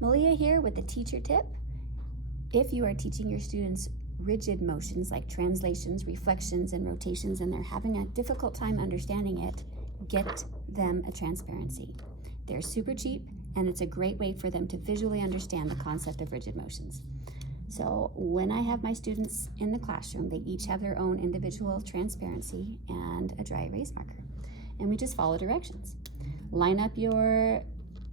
Malia here with the teacher tip. If you are teaching your students rigid motions like translations, reflections, and rotations, and they're having a difficult time understanding it, get them a transparency. They're super cheap, and it's a great way for them to visually understand the concept of rigid motions. So when I have my students in the classroom, they each have their own individual transparency and a dry erase marker. And we just follow directions. Line up your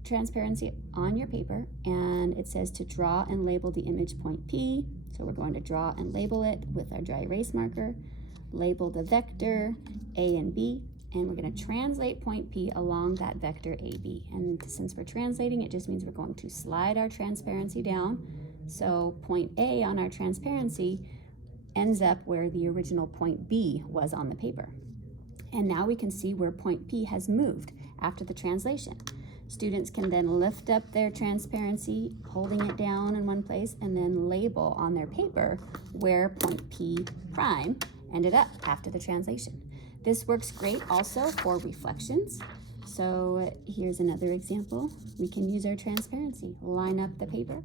transparency on your paper, and it says to draw and label the image point P. So we're going to draw and label it with our dry erase marker, label the vector A and B, and we're going to translate point P along that vector AB. And since we're translating, it just means we're going to slide our transparency down. So point A on our transparency ends up where the original point B was on the paper. And now we can see where point P has moved after the translation. Students can then lift up their transparency, holding it down in one place, and then label on their paper where point P prime ended up after the translation. This works great also for reflections. So here's another example. We can use our transparency. Line up the paper,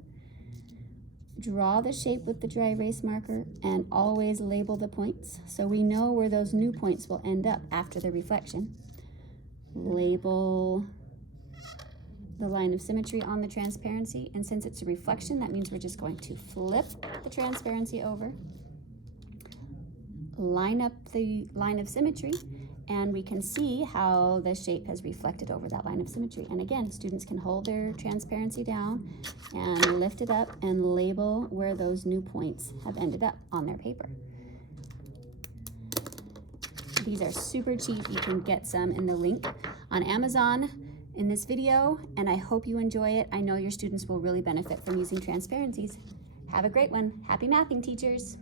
draw the shape with the dry erase marker, and always label the points so we know where those new points will end up after the reflection. Label the line of symmetry on the transparency, and since it's a reflection, that means we're just going to flip the transparency over, line up the line of symmetry, and we can see how the shape has reflected over that line of symmetry. And again, students can hold their transparency down and lift it up and label where those new points have ended up on their paper. These are super cheap. You can get some in the link on Amazon in this video, and I hope you enjoy it. I know your students will really benefit from using transparencies. Have a great one. Happy mathing, teachers.